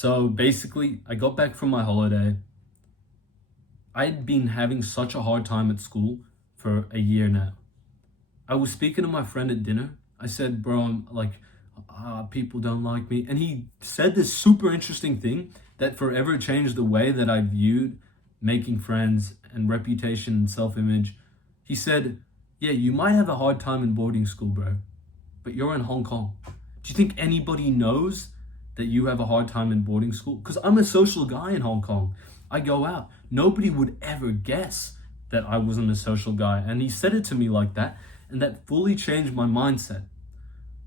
So basically, I got back from my holiday. I'd been having such a hard time at school for a year now. I was speaking to my friend at dinner. I said, bro, I'm like, people don't like me. And he said this super interesting thing that forever changed the way that I viewed making friends and reputation and self image. He said, yeah, you might have a hard time in boarding school, bro, but you're in Hong Kong. Do you think anybody knows that you have a hard time in boarding school? Because I'm a social guy in Hong Kong. I go out. Nobody would ever guess that I wasn't a social guy. And he said it to me like that, and that fully changed my mindset.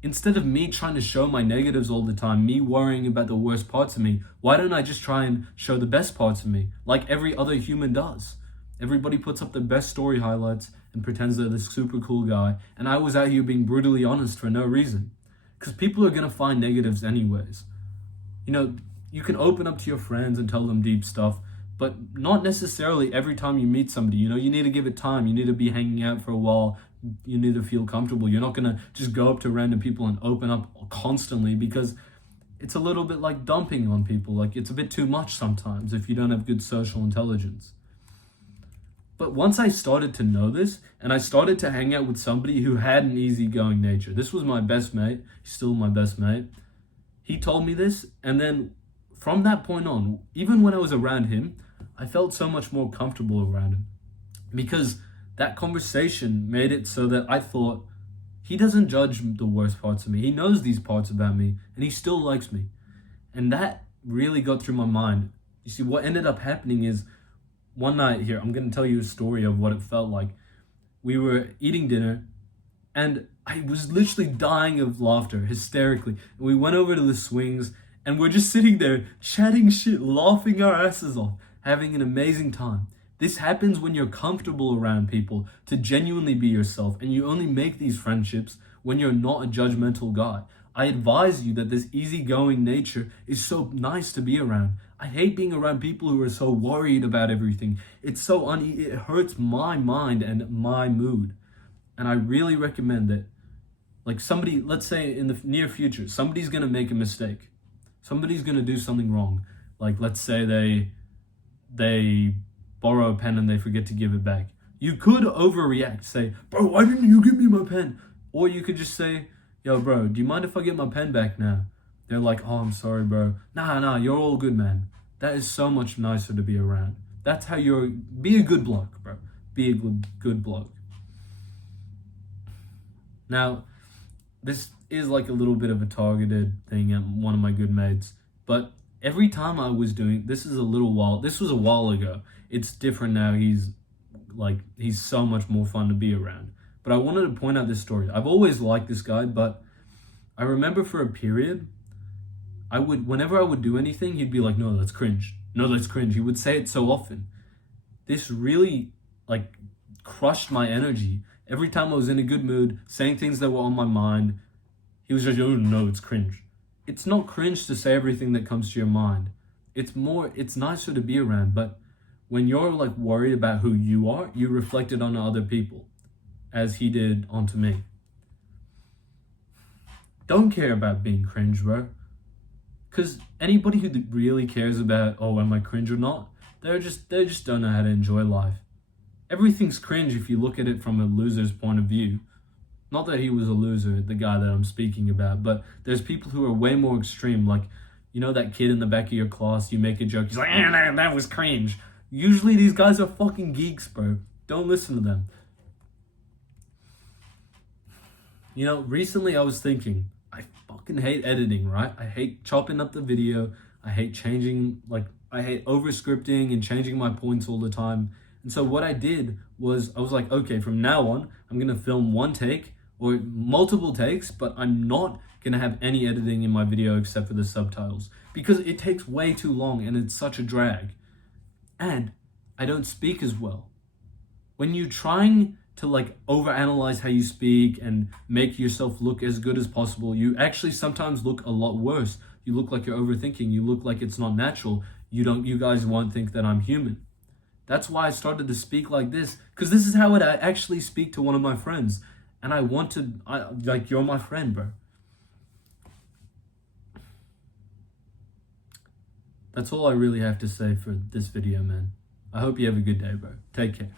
Instead of me trying to show my negatives all the time, me worrying about the worst parts of me, why don't I just try and show the best parts of me, like every other human does? Everybody puts up the best story highlights and pretends they're this super cool guy, and I was out here being brutally honest for no reason. Because people are going to find negatives anyways. You know, you can open up to your friends and tell them deep stuff, but not necessarily every time you meet somebody. You know, you need to give it time. You need to be hanging out for a while. You need to feel comfortable. You're not going to just go up to random people and open up constantly, because it's a little bit like dumping on people. Like, it's a bit too much sometimes if you don't have good social intelligence. But once I started to know this, and I started to hang out with somebody who had an easygoing nature. This was my best mate. He's still my best mate. He told me this, and then from that point on, even when I was around him, I felt so much more comfortable around him, because that conversation made it so that I thought, he doesn't judge the worst parts of me. He knows these parts about me, and he still likes me. And that really got through my mind. You see, what ended up happening is, one night here, I'm going to tell you a story of what it felt like. We were eating dinner, and I was literally dying of laughter, hysterically. And we went over to the swings, and we're just sitting there chatting shit, laughing our asses off, having an amazing time. This happens when you're comfortable around people to genuinely be yourself, and you only make these friendships when you're not a judgmental guy. I advise you that this easygoing nature is so nice to be around. I hate being around people who are so worried about everything. It's so it hurts my mind and my mood. And I really recommend that, like, somebody, let's say in the near future, somebody's going to make a mistake. Somebody's going to do something wrong. Like, let's say they borrow a pen and they forget to give it back. You could overreact, say, bro, why didn't you give me my pen? Or you could just say, yo, bro, do you mind if I get my pen back now? They're like, oh, I'm sorry, bro. Nah, you're all good, man. That is so much nicer to be around. That's how be a good bloke, bro. Be a good bloke. Now, this is like a little bit of a targeted thing at one of my good mates, but every time I was doing, this was a while ago. It's different now. He's so much more fun to be around. But I wanted to point out this story. I've always liked this guy, but I remember for a period, whenever I would do anything, he'd be like, no, that's cringe. No, that's cringe. He would say it so often. This really crushed my energy. Every time I was in a good mood, saying things that were on my mind, he was just, oh no, it's cringe. It's not cringe to say everything that comes to your mind. It's nicer to be around, but when you're worried about who you are, you reflect it on other people, as he did onto me. Don't care about being cringe, bro. Because anybody who really cares about, oh, am I cringe or not, they just don't know how to enjoy life. Everything's cringe if you look at it from a loser's point of view. Not that he was a loser, the guy that I'm speaking about, but there's people who are way more extreme. Like, you know that kid in the back of your class, you make a joke, he's like, that was cringe. Usually these guys are fucking geeks, bro. Don't listen to them. You know, recently I was thinking, I fucking hate editing, right? I hate chopping up the video. I hate I hate over-scripting and changing my points all the time. And so what I did was, I was like, okay, from now on, I'm going to film one take or multiple takes, but I'm not going to have any editing in my video except for the subtitles, because it takes way too long and it's such a drag. And I don't speak as well. When you're trying to overanalyze how you speak and make yourself look as good as possible, you actually sometimes look a lot worse. You look like you're overthinking. You look like it's not natural. You guys won't think that I'm human. That's why I started to speak like this, because this is how I actually speak to one of my friends. And you're my friend, bro. That's all I really have to say for this video, man. I hope you have a good day, bro. Take care.